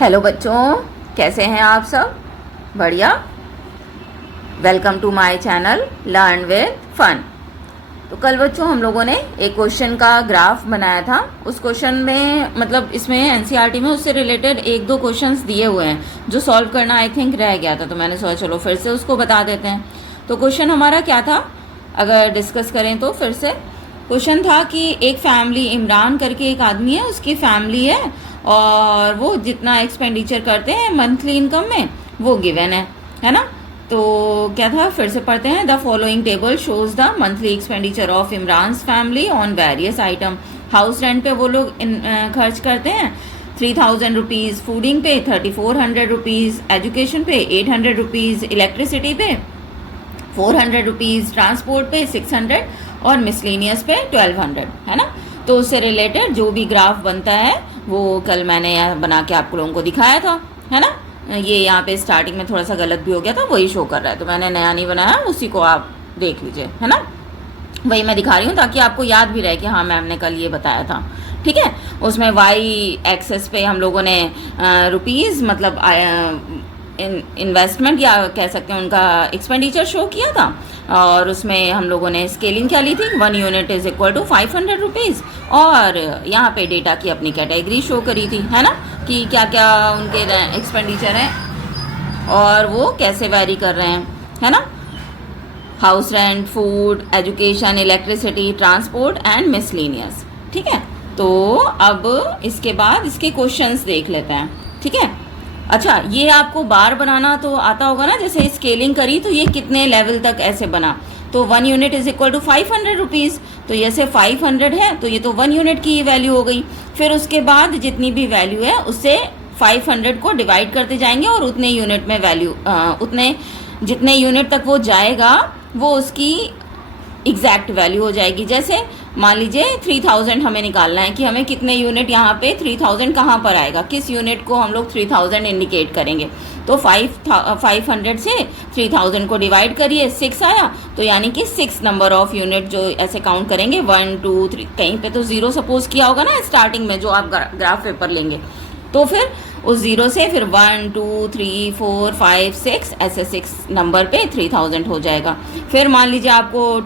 Hello बच्चों, कैसे हैं आप सब? बढ़िया। Welcome to my channel learn with fun. तो कल बच्चों हम लोगों ने एक क्वेश्चन का ग्राफ बनाया था। उस क्वेश्चन में मतलब इसमें एनसीईआरटी में उससे रिलेटेड एक दो क्वेश्चंस दिए हुए हैं जो सॉल्व करना आई थिंक रह गया था, तो मैंने सोचा चलो फिर से उसको बता देते हैं। तो क्वेश्चन हमारा क्या था, अगर डिस्कस करें तो फिर से क्वेश्चन था कि एक फैमिली, इमरान करके एक आदमी है, उसकी फैमिली है और वो जितना एक्सपेंडिचर करते हैं मंथली इनकम में वो गिवन है ना। तो क्या था, फिर से पढ़ते हैं। The following table shows the monthly expenditure of Imran's family on various item. House rent पे वो लोग खर्च करते हैं 3000 रुपीज़, फूडिंग पे 3400 रुपीज़, एजुकेशन पे 800 रुपीज़, इलेक्ट्रिसिटी पे 400 रुपीज़, ट्रांसपोर्ट पे 600 और मिसलेनियस पे 1200, है ना। तो उससे रिलेटेड जो भी ग्राफ बनता है वो कल मैंने यहाँ बना के आप लोगों को दिखाया था, है ना। ये यहाँ पे स्टार्टिंग में थोड़ा सा गलत भी हो गया था, वही शो कर रहा है, तो मैंने नया नहीं बनाया, उसी को आप देख लीजिए, है ना। वही मैं दिखा रही हूँ ताकि आपको याद भी रहे कि हाँ मैम ने कल ये बताया था, ठीक है। उसमें वाई एक्सेस पे हम लोगों ने रुपीज़ मतलब इन्वेस्टमेंट या कह सकते हैं उनका एक्सपेंडिचर शो किया था, और उसमें हम लोगों ने स्केलिंग क्या ली थी, 1 unit is equal to 500 rupees, और यहाँ पे डेटा की अपनी कैटेगरी शो करी थी, है ना, कि क्या क्या उनके एक्सपेंडिचर हैं और वो कैसे वैरी कर रहे हैं, है ना। House rent, food, education, electricity, transport and miscellaneous, ठीक है। तो अब इसके बाद इसके क्वेश्चंस देख लेते हैं, ठीक है। अच्छा, ये आपको बार बनाना तो आता होगा ना, जैसे स्केलिंग करी तो ये कितने लेवल तक ऐसे बना, तो 1 unit is equal to 500 rupees, तो जैसे 500 है तो ये तो 1 यूनिट की वैल्यू हो गई। फिर उसके बाद जितनी भी वैल्यू है उससे 500 को डिवाइड करते जाएंगे और उतने यूनिट में वैल्यू उतने जितने यूनिट तक वो जाएगा वो उसकी एग्जैक्ट वैल्यू हो जाएगी। जैसे मान लीजिए 3000 हमें निकालना है कि हमें कितने यूनिट यहाँ पे 3000 कहाँ पर आएगा, किस यूनिट को हम लोग 3000 इंडिकेट करेंगे। तो 500 से 3000 को डिवाइड करिए, 6 आया, तो यानी कि 6 नंबर ऑफ यूनिट जो ऐसे काउंट करेंगे, 1 2 3, कहीं पे तो 0 सपोज किया होगा ना स्टार्टिंग में जो आप ग्राफ पेपर लेंगे, तो फिर उस 0 से फिर 1 2 3 4 5 6 ऐसे 6 नंबर पे 3000 हो जाएगा। फिर मान लीजिए आपको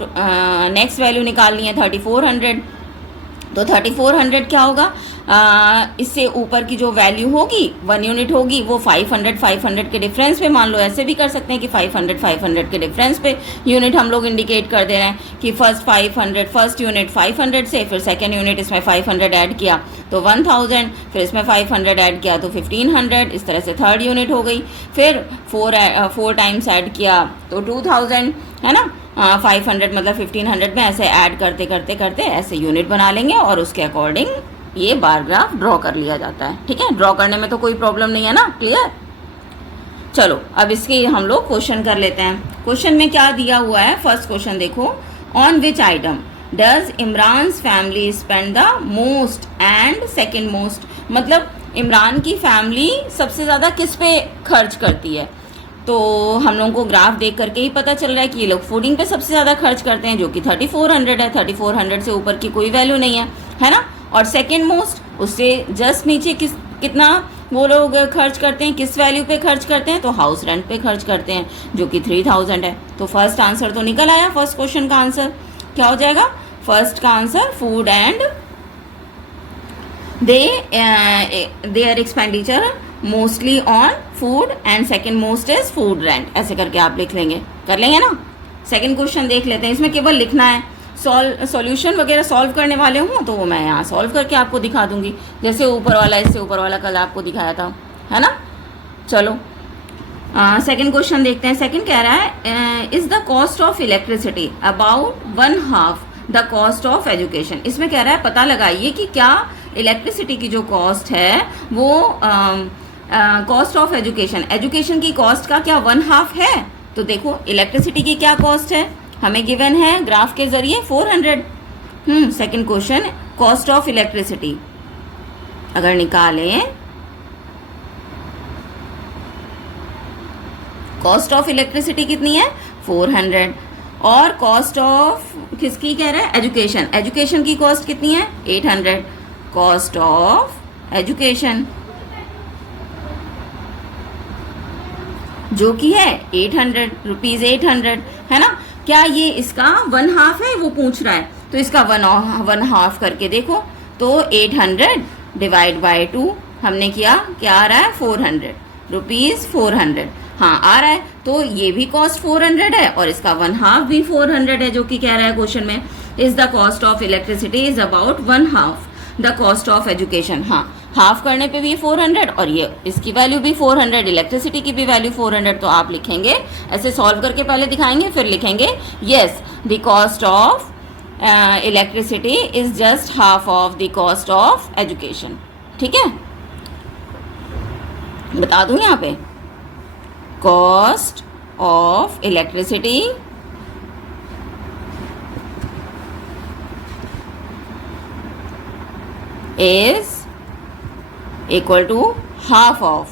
नेक्स्ट वैल्यू निकालनी है 3400, तो 3400 क्या होगा, इससे ऊपर की जो वैल्यू होगी 1 यूनिट होगी वो 500 के डिफरेंस पे, मान लो ऐसे भी कर सकते हैं कि 500 के डिफरेंस पे यूनिट हम लोग इंडिकेट कर दे रहे हैं कि फर्स्ट यूनिट 500 से, फिर सेकेंड यूनिट इसमें 500 ऐड किया तो 1000, फिर इसमें 500 ऐड किया तो 1500, इस तरह से थर्ड यूनिट हो गई। फिर 4 टाइम्स ऐड किया तो 2000, है ना। 500 मतलब 1500 में ऐसे ऐड करते करते करते ऐसे यूनिट बना लेंगे और उसके अकॉर्डिंग ये बार ग्राफ ड्रॉ कर लिया जाता है, ठीक है। ड्रॉ करने में तो कोई प्रॉब्लम नहीं है ना, क्लियर। चलो अब इसके हम लोग क्वेश्चन कर लेते हैं। क्वेश्चन में क्या दिया हुआ है, फर्स्ट क्वेश्चन देखो, on which item does Imran's family spend the most and second most, मतलब इमरान की फैमिली सबसे ज़्यादा किस पे खर्च करती है। तो हम लोगों को ग्राफ देख करके ही पता चल रहा है कि ये लोग फूडिंग पे सबसे ज़्यादा खर्च करते हैं जो कि 3400 है, 3400 से ऊपर की कोई वैल्यू नहीं है ना। और सेकेंड मोस्ट उससे जस्ट नीचे कितना वो लोग खर्च करते हैं, किस वैल्यू पे खर्च करते हैं, तो हाउस रेंट पे खर्च करते हैं जो कि 3000 है। तो फर्स्ट आंसर तो निकल आया, फर्स्ट क्वेश्चन का आंसर क्या हो जाएगा, फर्स्ट का answer food and there expenditure mostly on food and second most is food rent, ऐसे करके आप लिख लेंगे, कर लेंगे ना। सेकेंड क्वेश्चन देख लेते हैं, इसमें केवल लिखना है, सॉल्यूशन वगैरह सॉल्व करने वाले हूँ तो वो मैं यहाँ सॉल्व करके आपको दिखा दूंगी, जैसे ऊपर वाला इससे ऊपर वाला कल आपको दिखाया था, है ना। चलो सेकेंड क्वेश्चन देखते हैं। सेकेंड कह रहा है is the cost of electricity about 1/2 the cost of education. इसमें कह रहा है पता लगाइए कि क्या इलेक्ट्रिसिटी की जो कॉस्ट है वो कॉस्ट ऑफ एजुकेशन की कॉस्ट का क्या 1/2 है। तो देखो इलेक्ट्रिसिटी की क्या कॉस्ट है हमें गिवन है ग्राफ के जरिए 400। Second question, cost of electricity अगर निकालें, कॉस्ट ऑफ इलेक्ट्रिसिटी कितनी है 400, और कॉस्ट ऑफ किसकी कह रहा है, एजुकेशन की कॉस्ट कितनी है 800, कॉस्ट ऑफ एजुकेशन जो कि है 800 रुपीज़ 800, है ना। क्या ये इसका 1/2 है, वो पूछ रहा है, तो इसका 1/2 करके देखो, तो 800 डिवाइड बाई 2 हमने किया, क्या आ रहा है 400 रुपीज़ 400, हाँ आ रहा है। तो ये भी कॉस्ट 400 है और इसका 1/2 भी 400 है, जो कि कह रहा है क्वेश्चन में is the cost of electricity is about 1/2 the cost of education. हाँ, हाफ करने पे भी ये 400 और ये इसकी वैल्यू भी 400, इलेक्ट्रिसिटी की भी वैल्यू 400। तो आप लिखेंगे ऐसे, सॉल्व करके पहले दिखाएंगे, फिर लिखेंगे yes the cost of electricity is just half of the cost of education. ठीक है, बता दूं यहाँ पे, cost of electricity is equal to half of,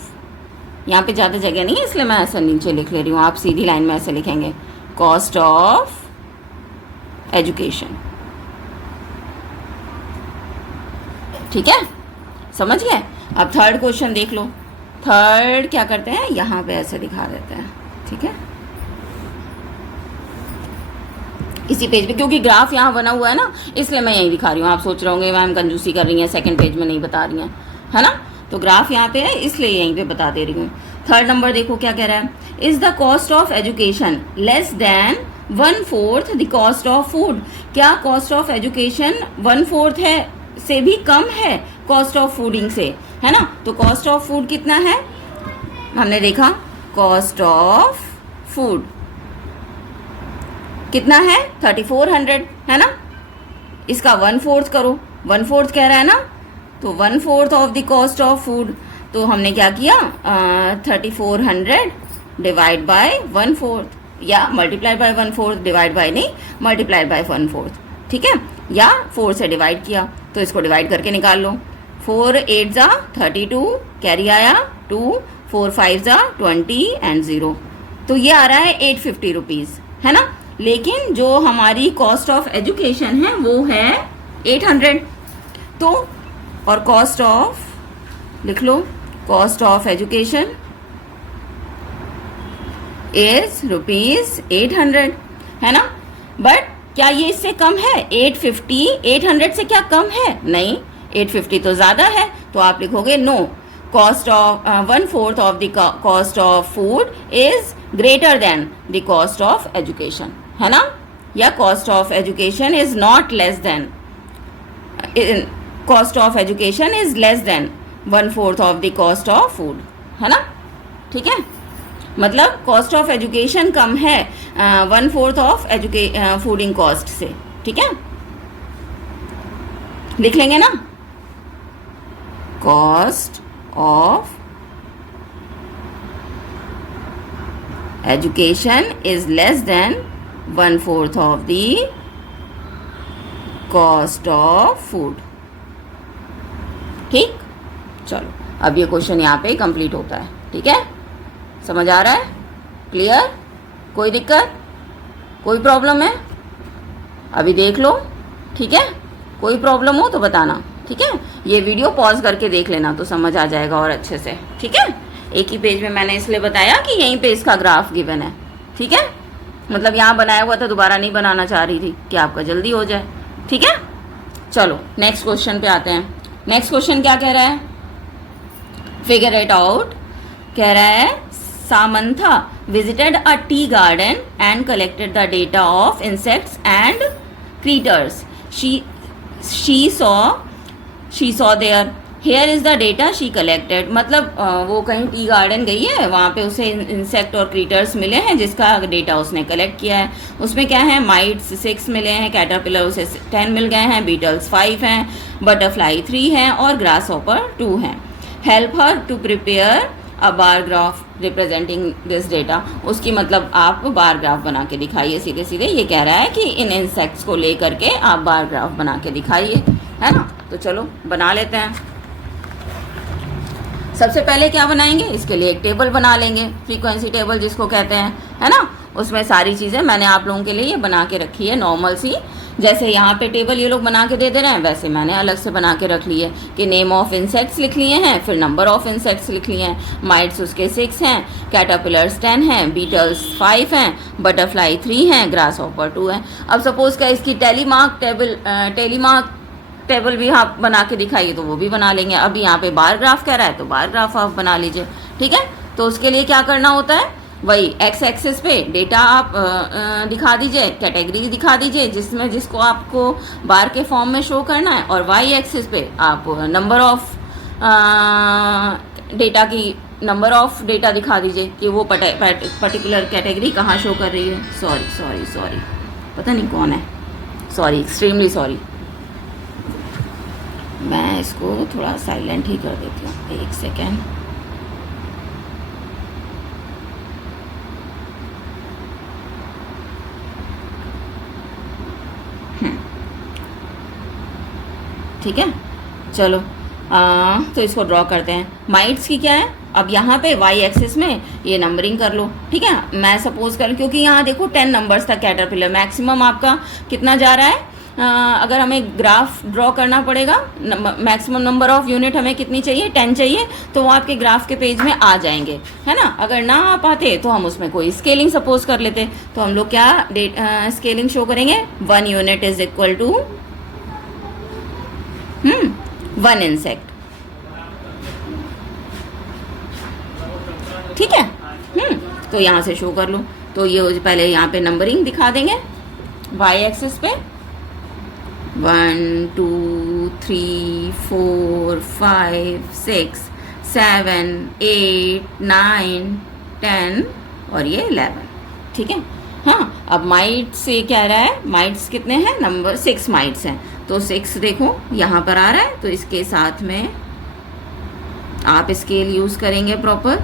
यहाँ पे ज़्यादा जगह नहीं है इसलिए मैं ऐसा नीचे लिख ले रही हूँ, आप सीधी लाइन में ऐसे लिखेंगे, कॉस्ट ऑफ एजुकेशन। ठीक है, समझ गए। अब थर्ड क्वेश्चन देख लो। थर्ड क्या करते हैं, यहाँ पे ऐसे दिखा देते हैं। ठीक है, इसी पेज पे, क्योंकि ग्राफ यहाँ बना हुआ है ना, इसलिए मैं यही दिखा रही हूँ। आप सोच रहे होंगे मैम कंजूसी कर रही हैं, सेकंड पेज में नहीं बता रही हैं, है ना। तो ग्राफ यहाँ पे है इसलिए यहीं पे बता दे रही हूँ। थर्ड नंबर देखो क्या कह रहा है, is the cost of education less than 1/4 the cost of food. क्या कॉस्ट ऑफ एजुकेशन 1/4 है से भी कम है कॉस्ट ऑफ फूडिंग से, है ना। तो कॉस्ट ऑफ फूड कितना है, हमने देखा कॉस्ट ऑफ फूड कितना है 3400, है ना। इसका 1/4 करो, 1/4 कह रहा है ना, तो 1/4 of the cost of food. तो हमने क्या किया, 3400 डिवाइड बाय 1/4 या मल्टीप्लाई बाय 1/4, डिवाइड बाय नहीं, मल्टीप्लाई बाय 1/4। ठीक है, या 4 से डिवाइड किया, तो इसको डिवाइड करके निकाल लो। 4 8 जा 32, कैरी आया 2, 4 5 जा 20 एंड 0, तो ये आ रहा है 850 रुपीज़, है ना। लेकिन जो हमारी कॉस्ट ऑफ एजुकेशन है वो है 800। तो और कॉस्ट ऑफ लिख लो, cost of education is rupees 800, है ना। बट क्या ये इससे कम है 850, 800 से क्या कम है, नहीं, 850 तो ज़्यादा है। तो आप लिखोगे no, cost of 1/4 of the cost of food is greater than the cost of education, है ना। या cost of education is not less than, cost of education is less than 1/4 of the cost of food, है ना। ठीक है, मतलब cost of education कम है 1/4 of fooding cost से। ठीक है, लिख लेंगे ना, cost of education is less than 1/4 of the cost of food. ठीक, चलो अब ये क्वेश्चन यहाँ पे कंप्लीट होता है। ठीक है, समझ आ रहा है, क्लियर, कोई दिक्कत, कोई प्रॉब्लम है, अभी देख लो। ठीक है, कोई प्रॉब्लम हो तो बताना। ठीक है, ये वीडियो पॉज करके देख लेना तो समझ आ जाएगा और अच्छे से। ठीक है, एक ही पेज में मैंने इसलिए बताया कि यहीं पे इसका ग्राफ गिवन है। ठीक है, मतलब यहाँ बनाया हुआ था, दोबारा नहीं बनाना चाह रही थी कि आपका जल्दी हो जाए। ठीक है, चलो नेक्स्ट क्वेश्चन पे आते हैं। नेक्स्ट क्वेश्चन क्या कह रहा है, फिगर इट आउट। कह रहा है Samantha visited a tea garden and collected the data of insects and critters she saw there. Here is the data she collected. मतलब वो कहीं टी गार्डन गई है, वहाँ पे उसे इंसेक्ट और क्रीटर्स मिले हैं जिसका डेटा उसने कलेक्ट किया है। उसमें क्या है, माइट्स 6 मिले हैं, कैटरपिलर उसे 10 मिल गए हैं, बीटल्स 5 हैं, बटरफ्लाई 3 हैं और ग्रास हॉपर 2 हैं। Help her to prepare a bar graph representing this data. उसकी मतलब आप बार ग्राफ बना के दिखाइए, सीधे सीधे ये कह रहा है कि इन इंसेक्ट्स को ले करके आप बार ग्राफ बना के दिखाइए, है ना। तो चलो बना लेते हैं। सबसे पहले क्या बनाएंगे, इसके लिए एक टेबल बना लेंगे, फ्रीक्वेंसी टेबल जिसको कहते हैं, है ना। उसमें सारी चीज़ें मैंने आप लोगों के लिए ये बना के रखी है नॉर्मल सी, जैसे यहाँ पे टेबल ये लोग बना के दे रहे हैं, वैसे मैंने अलग से बना के रख ली है कि नेम ऑफ इंसेक्ट्स लिख लिए हैं, फिर नंबर ऑफ इंसेक्ट्स लिख लिए हैं। माइट्स उसके 6 हैं, कैटरपिलर्स 10 हैं, बीटल्स 5 हैं, बटरफ्लाई 3 हैं, ग्रास हॉपर 2 हैं। अब सपोज का इसकी टेलीमार्क टेबल भी आप बना के दिखाइए तो वो भी बना लेंगे। अभी यहाँ पे बार ग्राफ कह रहा है तो बार ग्राफ आप बना लीजिए, ठीक है। तो उसके लिए क्या करना होता है, वही एक्स एक्सिस पे डेटा आप दिखा दीजिए, कैटेगरी दिखा दीजिए जिसमें जिसको आपको बार के फॉर्म में शो करना है, और वाई एक्सिस पे आप नंबर ऑफ डेटा दिखा दीजिए कि वो पर्टिकुलर कैटेगरी कहाँ शो कर रही है। सॉरी पता नहीं कौन है, सॉरी, एक्सट्रीमली सॉरी। मैं इसको थोड़ा साइलेंट ही कर देती हूँ, एक सेकेंड। ठीक है, चलो तो इसको ड्रॉ करते हैं। माइट्स की क्या है, अब यहाँ पे वाई एक्सिस में ये नंबरिंग कर लो, ठीक है। मैं सपोज कर, क्योंकि यहाँ देखो 10 नंबर्स था कैटरपिलर, मैक्सिमम आपका कितना जा रहा है, अगर हमें ग्राफ ड्रॉ करना पड़ेगा, मैक्सिमम नंबर ऑफ यूनिट हमें कितनी चाहिए, 10 चाहिए, तो वो आपके ग्राफ के पेज में आ जाएंगे, है ना। अगर ना आ पाते तो हम उसमें कोई स्केलिंग सपोज कर लेते, तो हम लोग क्या स्केलिंग शो करेंगे, 1 unit is equal to 1 insect, ठीक है। तो यहाँ से शो कर लो। तो ये पहले यहाँ पे नंबरिंग दिखा देंगे वाई एक्सिस पे, 1 2 3 4 5 6 7 8 9 10 और ये 11, ठीक है। हाँ, अब माइट्स से क्या रहा है, माइट्स कितने हैं, नंबर 6 माइट्स हैं, तो 6 देखो यहाँ पर आ रहा है, तो इसके साथ में आप स्केल यूज करेंगे प्रॉपर।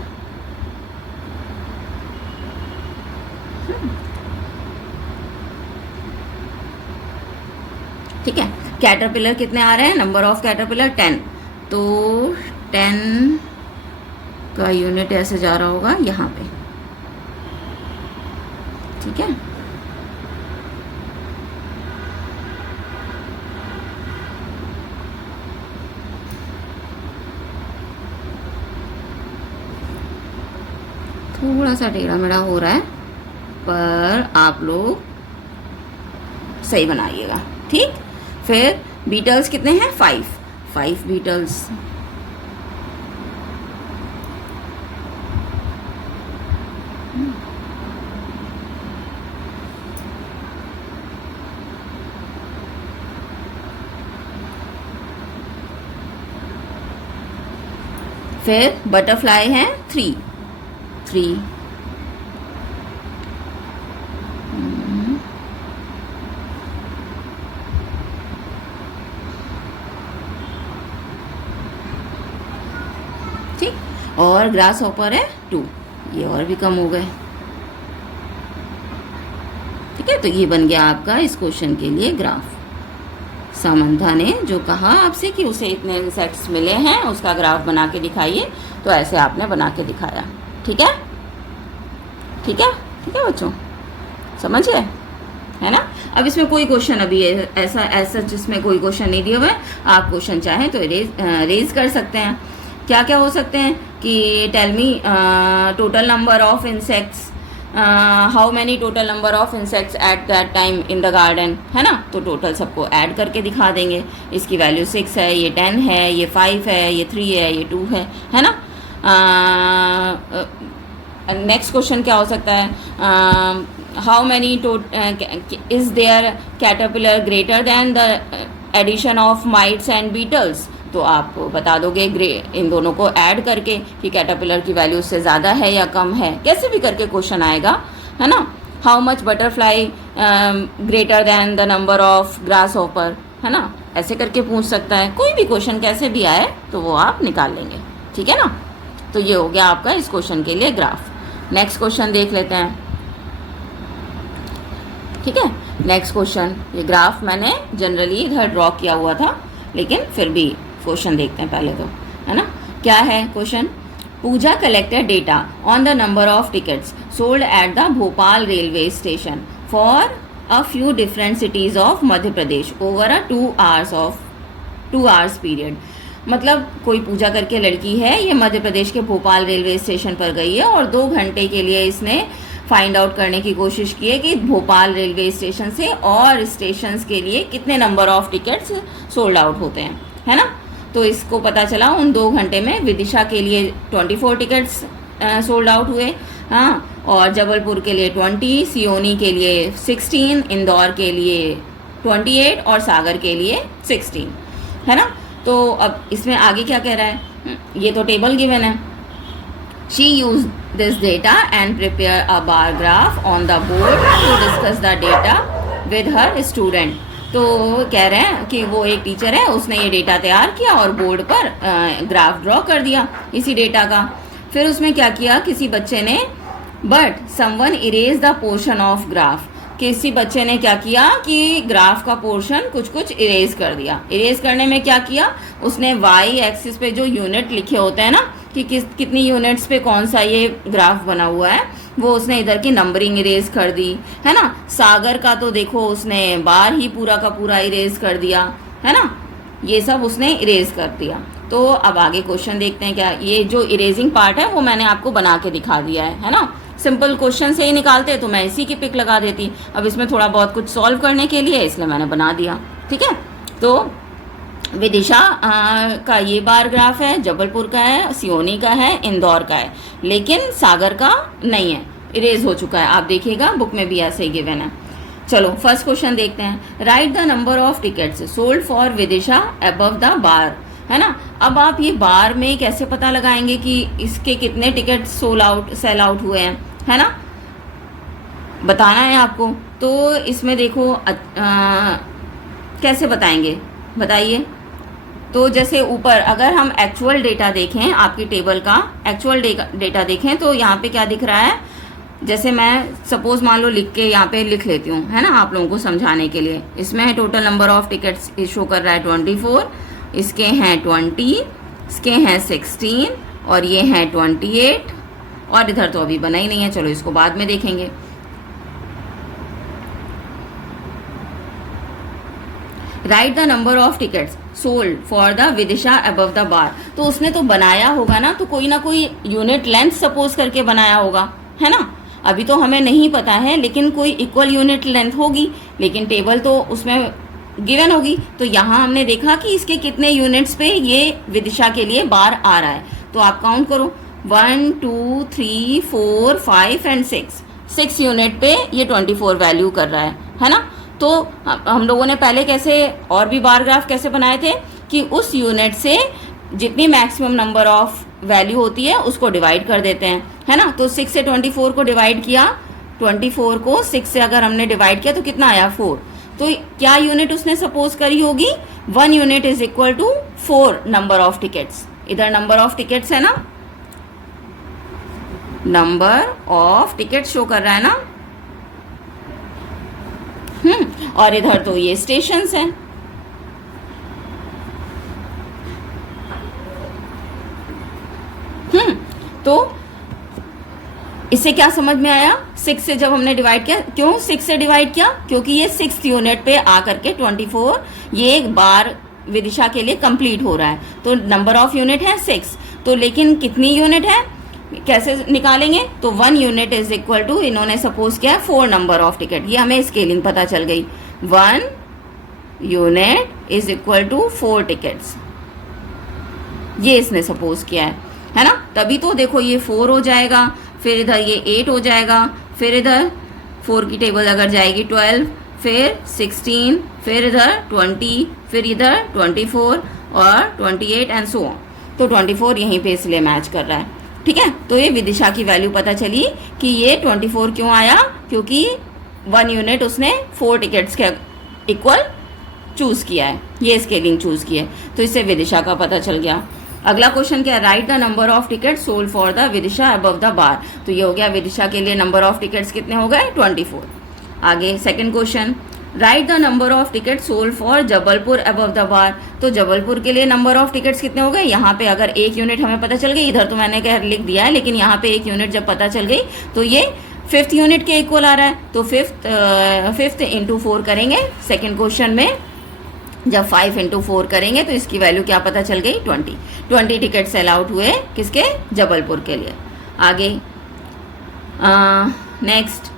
ठीक है, कैटरपिलर कितने आ रहे हैं, नंबर ऑफ कैटरपिलर 10, तो 10 का यूनिट ऐसे जा रहा होगा यहाँ पे, ठीक है। थोड़ा सा टेढ़ा मेढ़ा हो रहा है, पर आप लोग सही बनाइएगा, ठीक। फिर बीटल्स कितने हैं, 5 बीटल्स, फिर बटरफ्लाई हैं 3 ठीक, और ग्रास हॉपर है 2, ये और भी कम हो गए, ठीक है। तो ये बन गया आपका इस क्वेश्चन के लिए ग्राफ। सामंथा ने जो कहा आपसे कि उसे इतने इंसेक्ट्स मिले हैं, उसका ग्राफ बना के दिखाइए, तो ऐसे आपने बना के दिखाया, ठीक है, ठीक है, ठीक है बच्चों, समझ गए, है ना। अब इसमें कोई क्वेश्चन अभी ऐसा जिसमें कोई क्वेश्चन नहीं दिया हुआ है, आप क्वेश्चन चाहें तो रेज कर सकते हैं। क्या क्या हो सकते हैं कि tell me total number of insects, how many total number of insects at that time in the garden, है ना। तो टोटल सबको ऐड करके दिखा देंगे, इसकी वैल्यू 6 है, ये 10 है, ये 5 है, ये 3 है, ये 2 है ना। नेक्स्ट क्वेश्चन क्या हो सकता है, how many is there caterpillar greater than the addition of mites and beetles. तो आप बता दोगे इन दोनों को ऐड करके कि कैटरपिलर की वैल्यू उससे ज़्यादा है या कम है, कैसे भी करके क्वेश्चन आएगा, है ना। How much butterfly greater than the number of grass hopper, है ना, ऐसे करके पूछ सकता है। कोई भी क्वेश्चन कैसे भी आए तो वो आप निकाल लेंगे, ठीक है ना। तो ये हो गया आपका इस क्वेश्चन के लिए ग्राफ। नेक्स्ट क्वेश्चन देख लेते हैं, ठीक है। नेक्स्ट क्वेश्चन, ये ग्राफ मैंने जनरली इधर ड्रॉ किया हुआ था, लेकिन फिर भी क्वेश्चन देखते हैं पहले तो, है ना। क्या है question, Pooja collected data on the number of tickets sold at the Bhopal railway station for a few different cities of Madhya Pradesh over a 2 hours period. मतलब कोई पूजा करके लड़की है, ये मध्य प्रदेश के भोपाल रेलवे स्टेशन पर गई है और 2 घंटे के लिए इसने फाइंड आउट करने की कोशिश की है कि भोपाल रेलवे स्टेशन से और स्टेशंस के लिए कितने number of tickets sold out होते हैं, है ना। तो इसको पता चला उन 2 घंटे में विदिशा के लिए 24 टिकट्स सोल्ड आउट हुए, हाँ, और जबलपुर के लिए 20, सियोनी के लिए 16, इंदौर के लिए 28 और सागर के लिए 16, है ना। तो अब इसमें आगे क्या कह रहा है, ये तो टेबल गिवन है। She use this data and prepare a bar graph on the board to discuss the data with her student. तो कह रहे हैं कि वो एक टीचर है, उसने ये डेटा तैयार किया और बोर्ड पर ग्राफ ड्रॉ कर दिया इसी डेटा का। फिर उसमें क्या किया, किसी बच्चे ने but someone erase the portion of graph, किसी बच्चे ने क्या किया कि ग्राफ का पोर्शन कुछ इरेज कर दिया। इरेज करने में क्या किया, उसने वाई एक्सिस पे जो यूनिट लिखे होते हैं ना कि कितनी यूनिट्स पे कौन सा ये ग्राफ बना हुआ है, वो उसने इधर की नंबरिंग इरेज कर दी, है ना। सागर का तो देखो उसने बार ही पूरा का पूरा इरेज कर दिया, है ना, ये सब उसने इरेज कर दिया। तो अब आगे क्वेश्चन देखते हैं क्या, ये जो इरेजिंग पार्ट है वो मैंने आपको बना के दिखा दिया है ना। सिंपल क्वेश्चन से ही निकालते तो मैं इसी की पिक लगा देती, अब इसमें थोड़ा बहुत कुछ सॉल्व करने के लिए इसलिए मैंने बना दिया, ठीक है। तो विदिशा का ये बार ग्राफ है, जबलपुर का है, सियोनी का है, इंदौर का है, लेकिन सागर का नहीं है, इरेज हो चुका है। आप देखिएगा बुक में भी ऐसे ही गिवन है। चलो फर्स्ट क्वेश्चन देखते हैं। Right the number of tickets sold for Vidisha above the bar, है ना। अब आप ये बार में कैसे पता लगाएंगे कि इसके कितने टिकट सेल आउट हुए हैं, है ना, बताना है आपको। तो इसमें देखो कैसे बताएंगे, बताइए। तो जैसे ऊपर अगर हम एक्चुअल डेटा देखें, आपकी टेबल का एक्चुअल डेटा देखें तो यहाँ पे क्या दिख रहा है, जैसे मैं सपोज मान लो लिख के यहाँ पे लिख लेती हूँ, है ना, आप लोगों को समझाने के लिए। इसमें total number of tickets show कर रहा है 24, इसके हैं 20, इसके हैं 16 और ये हैं 28, और इधर तो अभी बना ही नहीं है, चलो इसको बाद में देखेंगे। Right the number of tickets sold for the Vidisha above the bar. तो उसने तो बनाया होगा ना, तो कोई ना कोई यूनिट लेंथ सपोज करके बनाया होगा, है ना। अभी तो हमें नहीं पता है, लेकिन कोई इक्वल यूनिट लेंथ होगी, लेकिन टेबल तो उसमें गिवन होगी। तो यहाँ हमने देखा कि इसके कितने यूनिट्स पे ये विदिशा के लिए बार आ रहा है, तो आप काउंट करो 1 2 3 4 5 एंड 6 यूनिट पे ये 24 वैल्यू कर रहा है ना। तो हम लोगों ने पहले कैसे और भी बार ग्राफ कैसे बनाए थे कि उस यूनिट से जितनी मैक्सिमम नंबर ऑफ वैल्यू होती है उसको डिवाइड कर देते हैं, है ना। तो 6 से 24 को डिवाइड किया, 24 को 6 से अगर हमने डिवाइड किया तो कितना आया 4। तो क्या यूनिट उसने सपोज करी होगी, 1 unit is equal to 4 number of tickets. इधर नंबर ऑफ टिकट्स है ना, नंबर ऑफ टिकट शो कर रहा है ना, और इधर तो ये स्टेशंस हैं। तो इससे क्या समझ में आया, 6 से जब हमने डिवाइड किया, क्यों 6 से डिवाइड किया, क्योंकि ये 6th यूनिट पे आकर के 24 ये एक बार विदिशा के लिए कंप्लीट हो रहा है। तो नंबर ऑफ यूनिट है 6, तो लेकिन कितनी यूनिट है कैसे निकालेंगे, तो 1 यूनिट इज इक्वल टू, इन्होंने सपोज किया 4 नंबर ऑफ टिकट, ये हमें स्केलिंग पता चल गई। 1 unit is equal to 4 tickets, ये इसने सपोज किया है ना। तभी तो देखो ये 4 हो जाएगा, फिर इधर ये 8 हो जाएगा, फिर इधर 4 की टेबल अगर जाएगी 12, फिर 16, फिर इधर 20, फिर इधर 24 और 28 एंड सो ऑन। तो 24 यहीं पे इसलिए मैच कर रहा है, ठीक है। तो ये विदिशा की वैल्यू पता चली कि ये 24 क्यों आया, क्योंकि 1 यूनिट उसने 4 टिकट्स के इक्वल चूज किया है, ये स्केलिंग चूज की है, तो इससे विदिशा का पता चल गया। अगला क्वेश्चन क्या है, right the number of ticket sold for the Vidisha above the bar. तो ये हो गया विदिशा के लिए नंबर ऑफ टिकट्स कितने हो गए 24। आगे second question, right the number of ticket sold for Jabalpur above the bar. तो जबलपुर के लिए नंबर ऑफ टिकट्स कितने हो गए, यहाँ पे अगर 1 यूनिट हमें पता चल गई, इधर तो मैंने कह लिख दिया है, लेकिन यहाँ पे 1 यूनिट जब पता चल गई तो ये फिफ्थ यूनिट के इक्वल आ रहा है, तो फिफ्थ इंटू 4 करेंगे सेकेंड क्वेश्चन में। जब 5 इंटू 4 करेंगे तो इसकी वैल्यू क्या पता चल गई, 20 टिकट सेल आउट हुए किसके, जबलपुर के लिए। आगे next,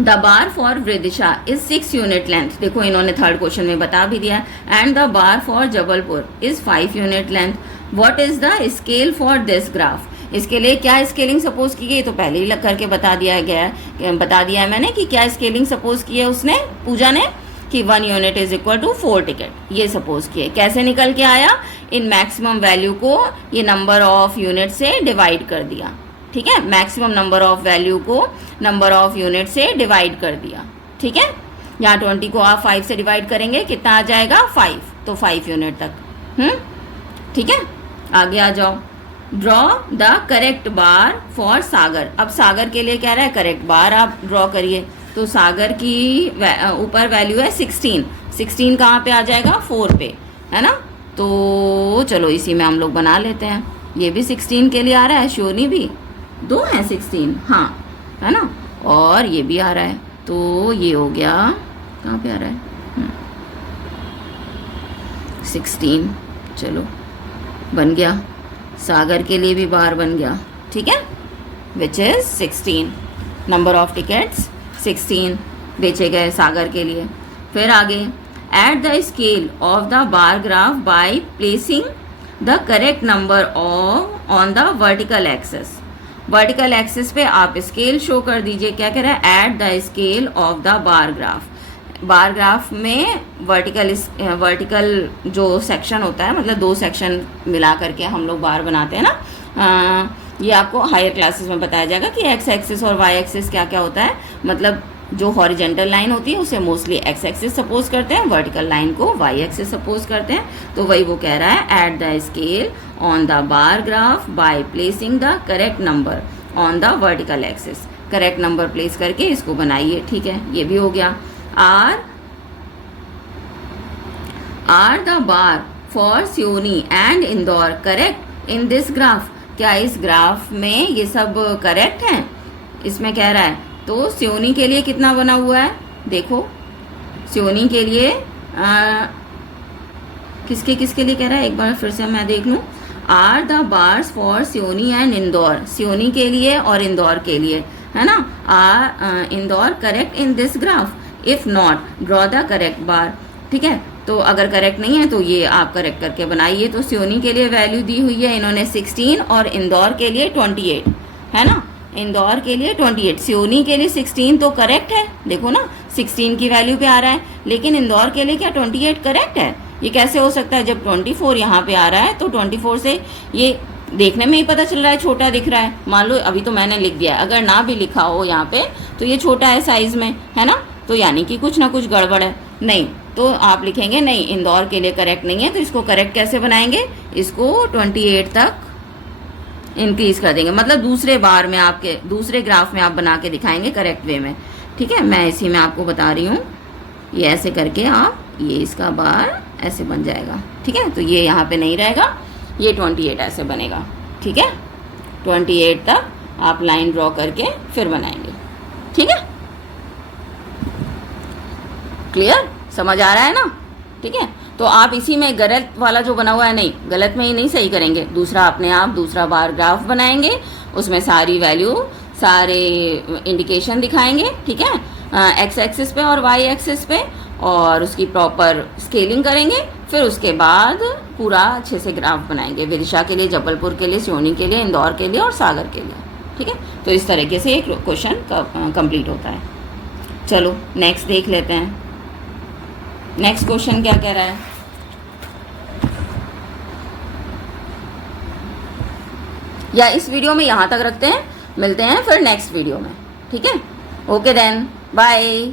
the bar for Vidisha is 6 unit length, देखो इन्होंने थर्ड क्वेश्चन में बता भी दिया, and the bar for Jabalpur is 5 unit length. What is the scale for this graph, इसके लिए क्या स्केलिंग सपोज की गई, तो पहले ही लग करके बता दिया है मैंने कि क्या स्केलिंग सपोज की है उसने, पूजा ने, कि 1 unit is equal to 4 ticket, ये सपोज किए। कैसे निकल के आया, इन मैक्सिमम वैल्यू को ये नंबर ऑफ यूनिट से डिवाइड कर दिया, ठीक है, मैक्सिमम नंबर ऑफ वैल्यू को नंबर ऑफ यूनिट से डिवाइड कर दिया, ठीक है। यहाँ 20 को आप 5 से डिवाइड करेंगे, कितना आ जाएगा 5, तो 5 यूनिट तक, ठीक है। आगे आ जाओ, draw the correct bar for Sagar. अब सागर के लिए क्या रहा है, करेक्ट बार आप ड्रॉ करिए, तो सागर की ऊपर वैल्यू है 16 कहाँ पे आ जाएगा, 4 पे, है ना। तो चलो इसी में हम लोग बना लेते हैं, ये भी 16 के लिए आ रहा है, श्योनी भी 2 हैं 16, हाँ, है ना, और ये भी आ रहा है, तो ये हो गया, कहाँ पे आ रहा है, 16, चलो बन गया, सागर के लिए भी बार बन गया, ठीक है, which is 16, number of tickets 16 बेचे गए सागर के लिए। फिर आगे, eight the scale of the bar graph by placing the correct number of on the vertical axis. Vertical axis पे आप स्केल शो कर दीजिए, क्या कह रहा है, at the scale of the bar graph. Bar graph में वर्टिकल जो सेक्शन होता है, मतलब 2 सेक्शन मिला करके हम लोग बार बनाते हैं ना, ये आपको हायर क्लासेस में बताया जाएगा कि एक्स एक्सिस और वाई एक्सिस क्या क्या होता है। मतलब जो हॉरिजेंटल लाइन होती है उसे मोस्टली एक्स एक्सिस सपोज करते हैं, वर्टिकल लाइन को वाई एक्सिस सपोज करते हैं। तो वही वो कह रहा है, at the scale on the bar graph by placing the correct number on the vertical axis. Correct number place करके इसको बनाइए, ठीक है, ये भी हो गया। Are the bar for Seoni and Indore correct in this graph. क्या इस ग्राफ में ये सब करेक्ट हैं, इसमें कह रहा है। तो सिवनी के लिए कितना बना हुआ है, देखो सिवनी के लिए किसके लिए कह रहा है, एक बार फिर से मैं देख लूँ। Are the bars for Seoni and Indore, Seoni के लिए और इंदौर के लिए, है ना। Are Indore correct in this graph, if not draw the correct bar, ठीक है। तो अगर करेक्ट नहीं है तो ये आप करेक्ट करके बनाइए। तो सिवनी के लिए वैल्यू दी हुई है इन्होंने 16 और इंदौर के लिए 28, है ना, इंदौर के लिए 28, सिवनी के लिए 16 तो करेक्ट है, देखो ना 16 की वैल्यू पे आ रहा है, लेकिन इंदौर के लिए क्या 28 करेक्ट है। ये कैसे हो सकता है, जब 24 यहाँ पे आ रहा है, तो 24 से ये देखने में ही पता चल रहा है छोटा दिख रहा है। मान लो अभी तो मैंने लिख दिया, अगर ना भी लिखा हो यहाँ पे तो ये छोटा है साइज में, है ना, तो यानी कि कुछ ना कुछ गड़बड़ है। नहीं तो आप लिखेंगे नहीं, इंदौर के लिए करेक्ट नहीं है, तो इसको करेक्ट कैसे बनाएंगे, इसको 28 तक इंक्रीज कर देंगे, मतलब दूसरे बार में आपके दूसरे ग्राफ में आप बना के दिखाएंगे करेक्ट वे में, ठीक है। मैं इसी में आपको बता रही हूँ, ये ऐसे करके आप ये इसका बार ऐसे बन जाएगा, ठीक है। तो ये यहाँ पे नहीं रहेगा, ये 28 ऐसे बनेगा, ठीक है। 28 तक आप लाइन ड्रॉ करके फिर बनाएंगे, ठीक है। क्लियर, समझ आ रहा है ना, ठीक है। तो आप इसी में गलत वाला जो बना हुआ है, नहीं गलत में ही नहीं सही करेंगे, दूसरा अपने आप दूसरा बार ग्राफ बनाएंगे, उसमें सारी वैल्यू सारे इंडिकेशन दिखाएंगे, ठीक है, एक्स एक्सिस पे और वाई एक्सिस पे, और उसकी प्रॉपर स्केलिंग करेंगे। फिर उसके बाद पूरा अच्छे से ग्राफ बनाएंगे, विदिशा के लिए, जबलपुर के लिए, सिवनी के लिए, इंदौर के लिए और सागर के लिए, ठीक है। तो इस तरीके से एक क्वेश्चन कंप्लीट होता है। चलो नेक्स्ट देख लेते हैं, नेक्स्ट क्वेश्चन क्या कह रहा है। या इस वीडियो में यहाँ तक रखते हैं, मिलते हैं फिर नेक्स्ट वीडियो में, ठीक है। Okay then, bye.